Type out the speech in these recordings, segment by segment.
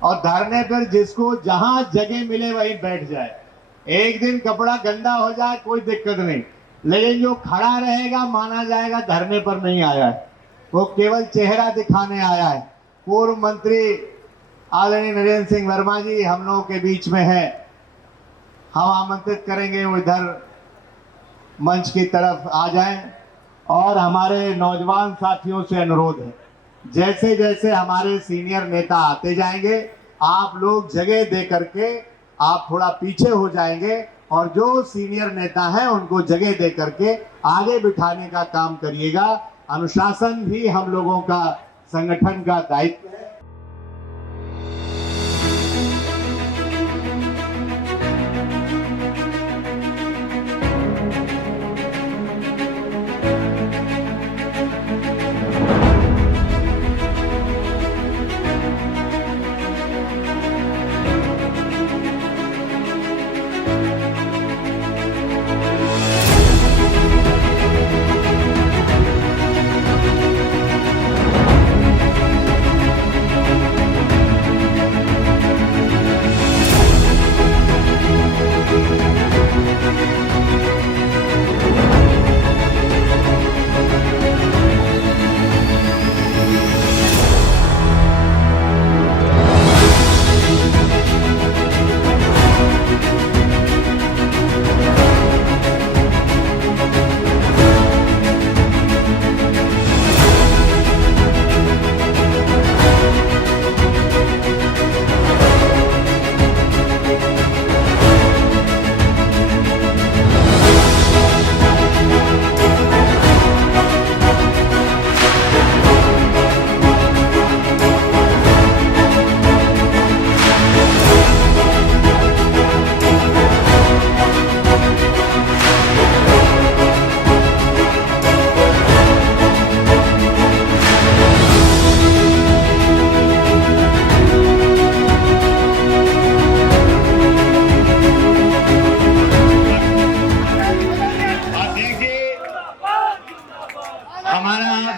और धरने पर जिसको जहां जगह मिले वहीं बैठ जाए। एक दिन कपड़ा गंदा हो जाए कोई दिक्कत नहीं, लेकिन जो खड़ा रहेगा माना जाएगा धरने पर नहीं आया है, वो केवल चेहरा दिखाने आया है। पूर्व मंत्री आदरणीय नरेंद्र सिंह वर्मा जी हम लोगों के बीच में है, हम आमंत्रित करेंगे वो इधर मंच की तरफ आ जाएं। और हमारे नौजवान साथियों से अनुरोध है, जैसे जैसे हमारे सीनियर नेता आते जाएंगे आप लोग जगह दे करके आप थोड़ा पीछे हो जाएंगे, और जो सीनियर नेता हैं उनको जगह दे करके आगे बिठाने का काम करिएगा। अनुशासन भी हम लोगों का संगठन का दायित्व है।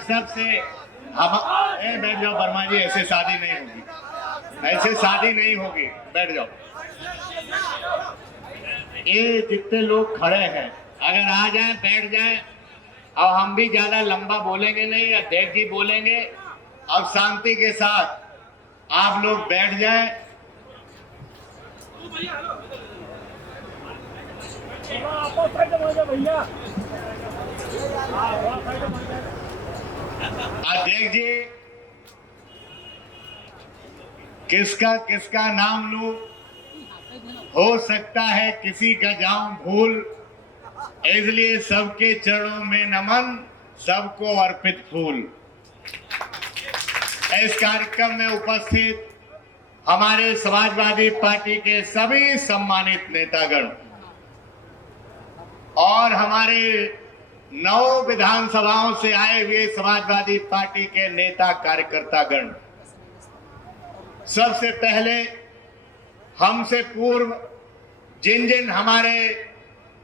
सबसे बैठ जाओ वर्मा जी, ऐसे शादी नहीं होगी, ऐसे शादी नहीं होगी, बैठ जाओ। ये जितने लोग खड़े हैं अगर आ जाएं बैठ जाएं, और हम भी ज्यादा लंबा बोलेंगे नहीं, अध्यक्ष जी बोलेंगे, और शांति के साथ आप लोग बैठ जाएं। अध्यक्ष जी किसका किसका नाम लूं, हो सकता है किसी का जाऊं भूल, इसलिए सबके चरणों में नमन, सबको अर्पित फूल। इस कार्यक्रम में उपस्थित हमारे समाजवादी पार्टी के सभी सम्मानित नेतागण और हमारे 9 विधानसभाओं से आए हुए समाजवादी पार्टी के नेता कार्यकर्तागण, सबसे पहले हमसे पूर्व जिन जिन हमारे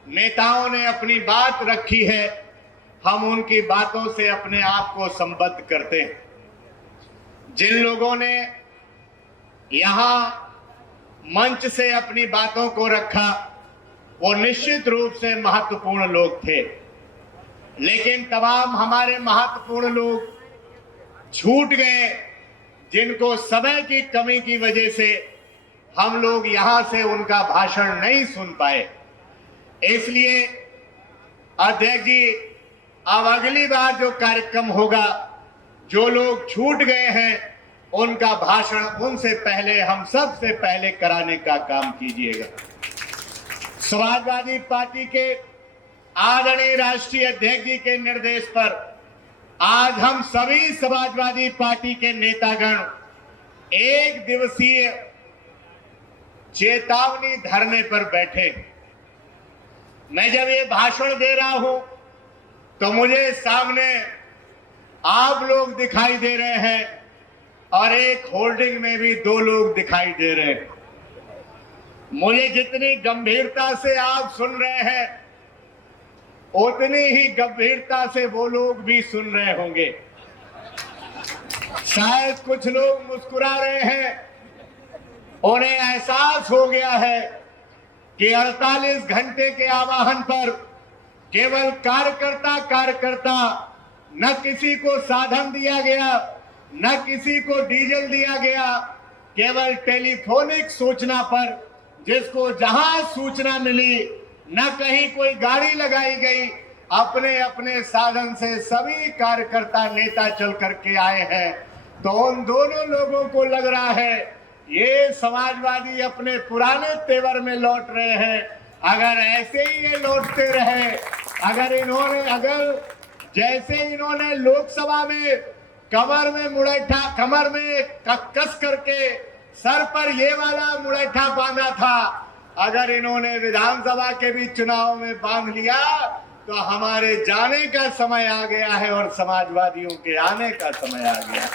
नेताओं ने अपनी बात रखी है, हम उनकी बातों से अपने आप को संबद्ध करते हैं। जिन लोगों ने यहां मंच से अपनी बातों को रखा वो निश्चित रूप से महत्वपूर्ण लोग थे, लेकिन तमाम हमारे महत्वपूर्ण लोग छूट गए जिनको समय की कमी की वजह से हम लोग यहां से उनका भाषण नहीं सुन पाए। इसलिए अध्यक्ष जी अब अगली बार जो कार्यक्रम होगा, जो लोग छूट गए हैं उनका भाषण उनसे पहले, हम सबसे पहले कराने का काम कीजिएगा। समाजवादी पार्टी के आदरणीय राष्ट्रीय अध्यक्ष जी के निर्देश पर आज हम सभी समाजवादी पार्टी के नेतागण एक दिवसीय चेतावनी धरने पर बैठे। मैं जब ये भाषण दे रहा हूं तो मुझे सामने आप लोग दिखाई दे रहे हैं और एक होर्डिंग में भी 2 लोग दिखाई दे रहे हैं। मुझे जितनी गंभीरता से आप सुन रहे हैं उतनी ही गंभीरता से वो लोग भी सुन रहे होंगे। शायद कुछ लोग मुस्कुरा रहे हैं उन्हें एहसास हो गया है कि 48 घंटे के आह्वान पर केवल कार्यकर्ता, न किसी को साधन दिया गया, न किसी को डीजल दिया गया, केवल टेलीफोनिक सूचना पर जिसको जहां सूचना मिली, न कहीं कोई गाड़ी लगाई गई, अपने अपने साधन से सभी कार्यकर्ता नेता चल करके आए हैं। तो उन दोनों लोगों को लग रहा है ये समाजवादी अपने पुराने तेवर में लौट रहे हैं। अगर ऐसे ही ये लौटते रहे, अगर जैसे इन्होंने लोकसभा में कमर में कस करके सर पर ये वाला मुरैठा बांधा था, अगर इन्होंने विधानसभा के भी चुनाव में बांध लिया तो हमारे जाने का समय आ गया है और समाजवादियों के आने का समय आ गया है।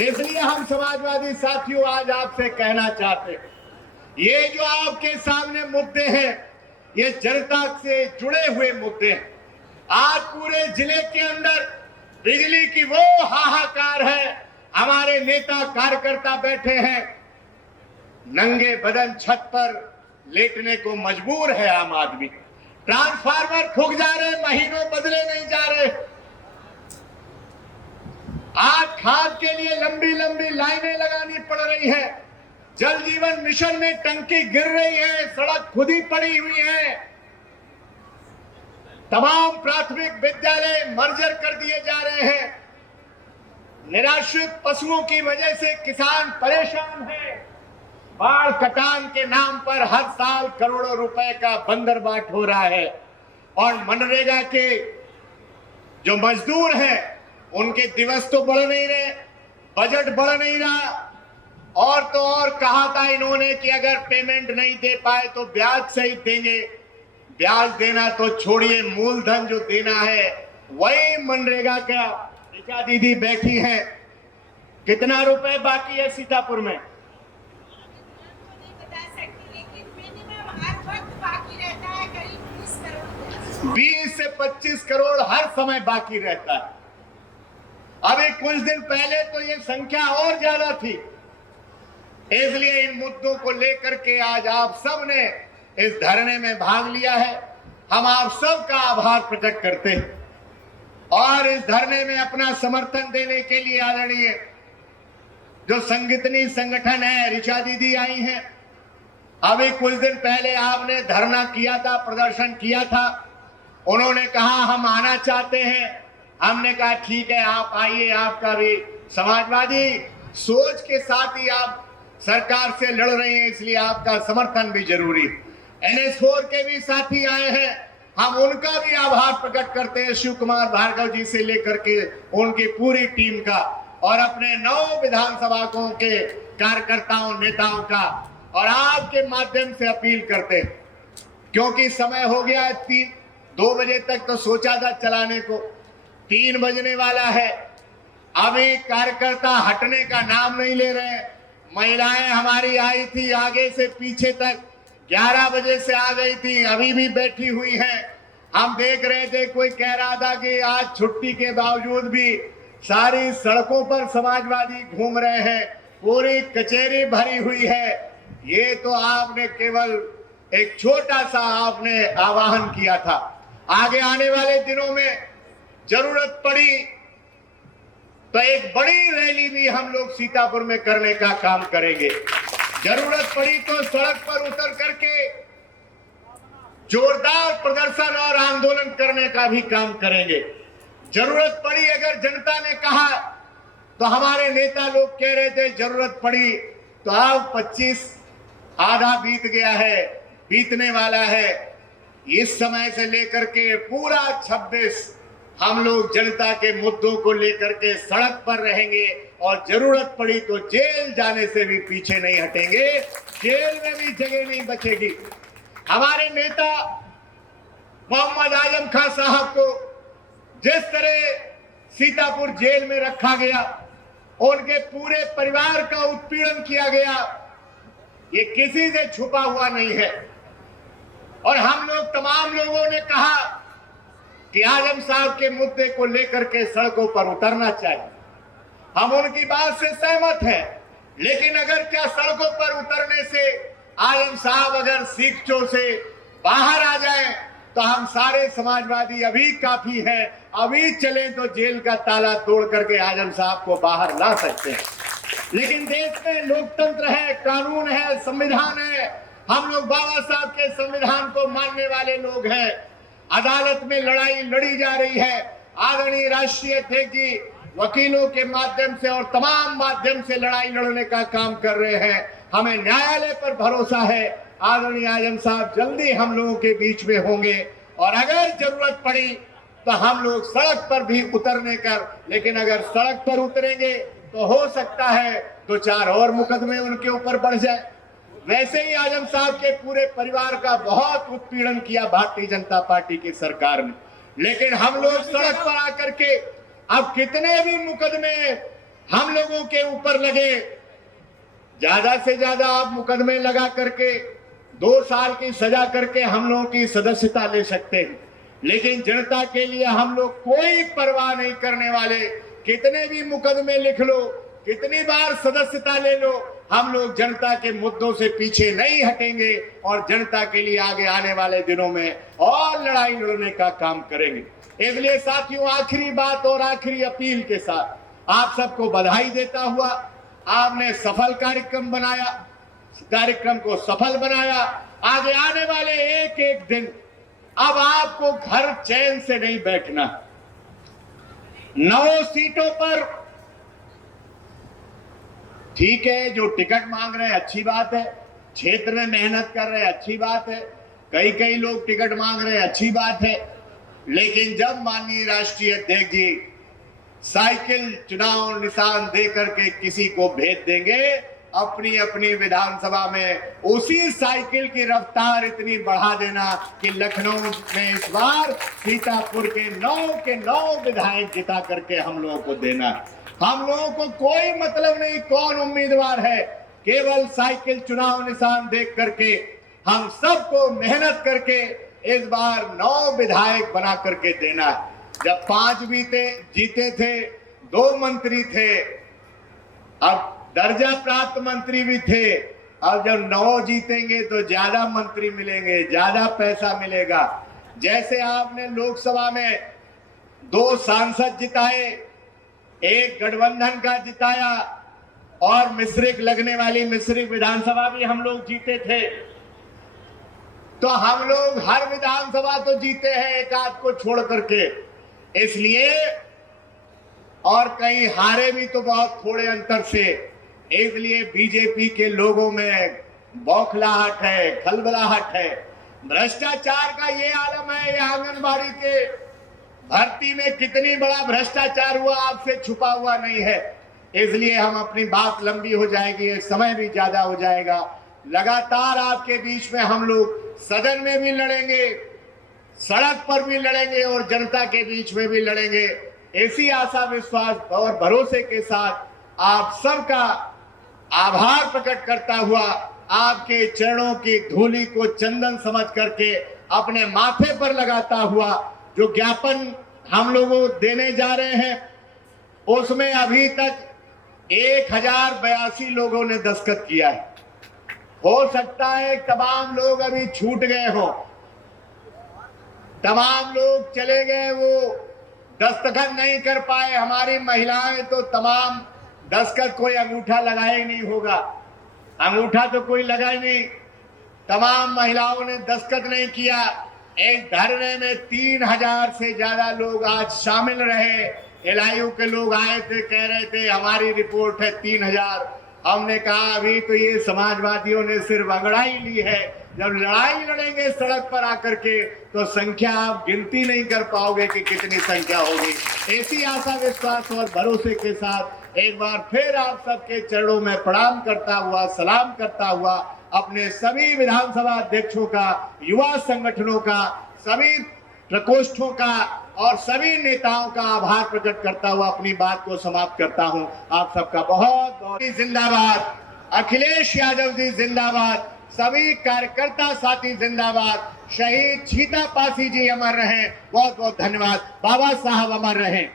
इसलिए हम समाजवादी साथियों आज आपसे कहना चाहते हैं, ये जो आपके सामने मुद्दे हैं ये जनता से जुड़े हुए मुद्दे हैं। आज पूरे जिले के अंदर बिजली की वो हाहाकार है, हमारे नेता कार्यकर्ता बैठे हैं नंगे बदन छत पर लेटने को मजबूर है। आम आदमी ट्रांसफार्मर फूक जा रहे, महीनों बदले नहीं जा रहे। आज खाद के लिए लंबी लंबी लाइनें लगानी पड़ रही है। जल जीवन मिशन में टंकी गिर रही है, सड़क खुदी पड़ी हुई है। तमाम प्राथमिक विद्यालय मर्जर कर दिए जा रहे हैं। निराश्रित पशुओं की वजह से किसान परेशान हैं। बाढ़ कटान के नाम पर हर साल करोड़ों रुपए का बंदरबाट हो रहा है और मनरेगा के जो मजदूर हैं उनके दिवस तो बढ़ नहीं रहे, बजट बढ़ नहीं रहा। और तो और कहा था इन्होंने कि अगर पेमेंट नहीं दे पाए तो ब्याज सहित देंगे। ब्याज देना तो छोड़िए, मूलधन जो देना है वही मनरेगा का। ऋचा दीदी बैठी हैं, कितना रुपए बाकी है सीतापुर में? 20 से 25 करोड़ हर समय बाकी रहता है। अभी कुछ दिन पहले तो ये संख्या और ज्यादा थी। इसलिए इन मुद्दों को लेकर के आज आप सब ने इस धरने में भाग लिया है। हम आप सब का आभार प्रकट करते हैं और इस धरने में अपना समर्थन देने के लिए आदरणीय जो संगठनी संगठन है ऋचा दीदी आई हैं। अभी कुछ दिन पहले आपने धरना किया था, प्रदर्शन किया था। उन्होंने कहा हम आना चाहते हैं। हमने कहा ठीक है आप आइए, आपका भी समाजवादी सोच के साथ ही आप सरकार से लड़ रहे हैं, इसलिए आपका समर्थन भी जरूरी है। NS4 के भी साथी आए हैं, हम उनका भी आभार प्रकट करते हैं शिव कुमार भार्गव जी से लेकर के उनकी पूरी टीम का और अपने 9 विधानसभाओं के कार्यकर्ताओं नेताओं का। और आपके माध्यम से अपील करते हैं क्योंकि समय हो गया है 2 बजे तक तो सोचा था चलाने को, 3 बजने वाला है। अभी कार्यकर्ता हटने का नाम नहीं ले रहे। महिलाएं हमारी आई थी आगे से पीछे तक, 11 बजे से आ गई थी, अभी भी बैठी हुई हैं। हम देख रहे थे, कोई कह रहा था कि आज छुट्टी के बावजूद भी सारी सड़कों पर समाजवादी घूम रहे हैं, पूरी कचहरी भरी हुई है। ये तो आपने केवल एक छोटा सा आपने आह्वान किया था। आगे आने वाले दिनों में जरूरत पड़ी तो एक बड़ी रैली भी हम लोग सीतापुर में करने का काम करेंगे। जरूरत पड़ी तो सड़क पर उतर करके जोरदार प्रदर्शन और आंदोलन करने का भी काम करेंगे। जरूरत पड़ी, अगर जनता ने कहा तो हमारे नेता लोग कह रहे थे जरूरत पड़ी तो अब 25 आधा बीत गया है, बीतने वाला है। इस समय से लेकर के पूरा 26 हम लोग जनता के मुद्दों को लेकर के सड़क पर रहेंगे और जरूरत पड़ी तो जेल जाने से भी पीछे नहीं हटेंगे। जेल में भी जगह नहीं बचेगी। हमारे नेता मोहम्मद आजम खान साहब को जिस तरह सीतापुर जेल में रखा गया, उनके पूरे परिवार का उत्पीड़न किया गया, ये किसी से छुपा हुआ नहीं है। और हम लोग तमाम लोगों ने कहा कि आजम साहब के मुद्दे को लेकर के सड़कों पर उतरना चाहिए। हम उनकी बात से सहमत हैं। लेकिन अगर क्या सड़कों पर उतरने से आजम साहब अगर सीटों से बाहर आ जाएं तो हम सारे समाजवादी अभी काफी है, अभी चलें तो जेल का ताला तोड़ करके आजम साहब को बाहर ला सकते हैं। लेकिन देश में लोकतंत्र है, कानून है, संविधान है। हम लोग बाबा साहब के संविधान को मानने वाले लोग हैं। अदालत में लड़ाई लड़ी जा रही है। आदरणीय राष्ट्रीय अध्यक्ष जी वकीलों के माध्यम से और तमाम माध्यम से लड़ाई लड़ने का काम कर रहे हैं। हमें न्यायालय पर भरोसा है। आदरणीय आजम साहब जल्दी हम लोगों के बीच में होंगे और अगर जरूरत पड़ी तो हम लोग सड़क पर भी उतरने कर, लेकिन अगर सड़क पर उतरेंगे तो हो सकता है 2-4 और मुकदमे उनके ऊपर बढ़ जाए। वैसे ही आजम साहब के पूरे परिवार का बहुत उत्पीड़न किया भारतीय जनता पार्टी की सरकार ने, लेकिन हम लोग सड़क पर आकर के अब कितने भी मुकदमे हम लोगों के ऊपर लगे, ज्यादा से ज्यादा आप मुकदमे लगा करके 2 साल की सजा करके हम लोगों की सदस्यता ले सकते हैं, लेकिन जनता के लिए हम लोग कोई परवाह नहीं करने वाले। कितने भी मुकदमे लिख लो, कितनी बार सदस्यता ले लो, हम लोग जनता के मुद्दों से पीछे नहीं हटेंगे और जनता के लिए आगे आने वाले दिनों में और लड़ाई लड़ने का काम करेंगे। इसलिए साथियों, आखिरी बात और आखिरी अपील के साथ आप सबको बधाई देता हुआ, आपने सफल कार्यक्रम बनाया, कार्यक्रम को सफल बनाया। आगे आने वाले एक एक दिन अब आपको घर चैन से नहीं बैठना। 9 सीटों पर ठीक है, जो टिकट मांग रहे हैं अच्छी बात है, क्षेत्र में मेहनत कर रहे हैं अच्छी बात है, कई लोग टिकट मांग रहे हैं अच्छी बात है, लेकिन जब माननीय राष्ट्रीय अध्यक्ष जी साइकिल चुनाव निशान दे करके किसी को भेज देंगे अपनी अपनी विधानसभा में, उसी साइकिल की रफ्तार इतनी बढ़ा देना कि लखनऊ में इस बार सीतापुर के 9 विधायक जिता करके हम लोगों को देना है। हम लोगों को कोई मतलब नहीं कौन उम्मीदवार है, केवल साइकिल चुनाव निशान देख करके हम सबको मेहनत करके इस बार 9 विधायक बना करके देना है। जब 5 जीते थे, 2 मंत्री थे, अब दर्जा प्राप्त मंत्री भी थे, अब जब 9 जीतेंगे तो ज्यादा मंत्री मिलेंगे, ज्यादा पैसा मिलेगा। जैसे आपने लोकसभा में 2 सांसद जिताए, एक गठबंधन का जिताया और मिश्रिक लगने वाली मिश्रिक विधानसभा भी हम लोग जीते थे, तो हम लोग हर विधानसभा तो जीते हैं एक आध को छोड़ करके, इसलिए और कहीं हारे भी तो बहुत थोड़े अंतर से, इसलिए बीजेपी के लोगों में बौखलाहट है, खलबलाहट है। भ्रष्टाचार का ये आलम है। ये आंगनबाड़ी के भर्ती में कितनी बड़ा भ्रष्टाचार हुआ आपसे छुपा हुआ नहीं है, इसलिए हम अपनी बात लंबी हो जाएगी, समय भी ज्यादा हो जाएगा। लगातार आपके बीच में हम लोग सदन में भी लड़ेंगे, सड़क पर भी लड़ेंगे और जनता के बीच में भी लड़ेंगे। ऐसी आशा विश्वास और भरोसे के साथ आप सबका आभार प्रकट करता हुआ, आपके चरणों की धूलि को चंदन समझ करके अपने माथे पर लगाता हुआ, जो ज्ञापन हम लोगों देने जा रहे हैं उसमें अभी तक 1082 लोगों ने दस्तखत किया है। हो सकता है तमाम लोग अभी छूट गए हो, तमाम लोग चले गए, वो दस्तखत नहीं कर पाए। हमारी महिलाएं तो तमाम दस्तखत, कोई अंगूठा लगाया ही नहीं होगा, अंगूठा तो कोई लगा ही नहीं, तमाम महिलाओं ने दस्तखत नहीं किया। एक धरने में 3000 से ज्यादा लोग आज शामिल रहे। एलआईयू के लोग आए थे, कह रहे थे हमारी रिपोर्ट है 3000। हमने कहा अभी तो ये समाजवादियों ने सिर्फ अंगड़ाई ली है, जब लड़ाई लड़ेंगे सड़क पर आकर के तो संख्या आप गिनती नहीं कर पाओगे कि कितनी संख्या होगी। ऐसी आशा विश्वास और भरोसे के साथ एक बार फिर आप सबके चरणों में प्रणाम करता हुआ, सलाम करता हुआ, अपने सभी विधानसभा अध्यक्षों का, युवा संगठनों का, सभी प्रकोष्ठों का और सभी नेताओं का आभार प्रकट करता हुआ अपनी बात को समाप्त करता हूं। आप सबका बहुत बहुत जिंदाबाद, अखिलेश यादव जी जिंदाबाद, सभी कार्यकर्ता साथी जिंदाबाद, शहीद छीता पासी जी अमर रहें। बहुत बहुत धन्यवाद। बाबा साहब अमर रहें।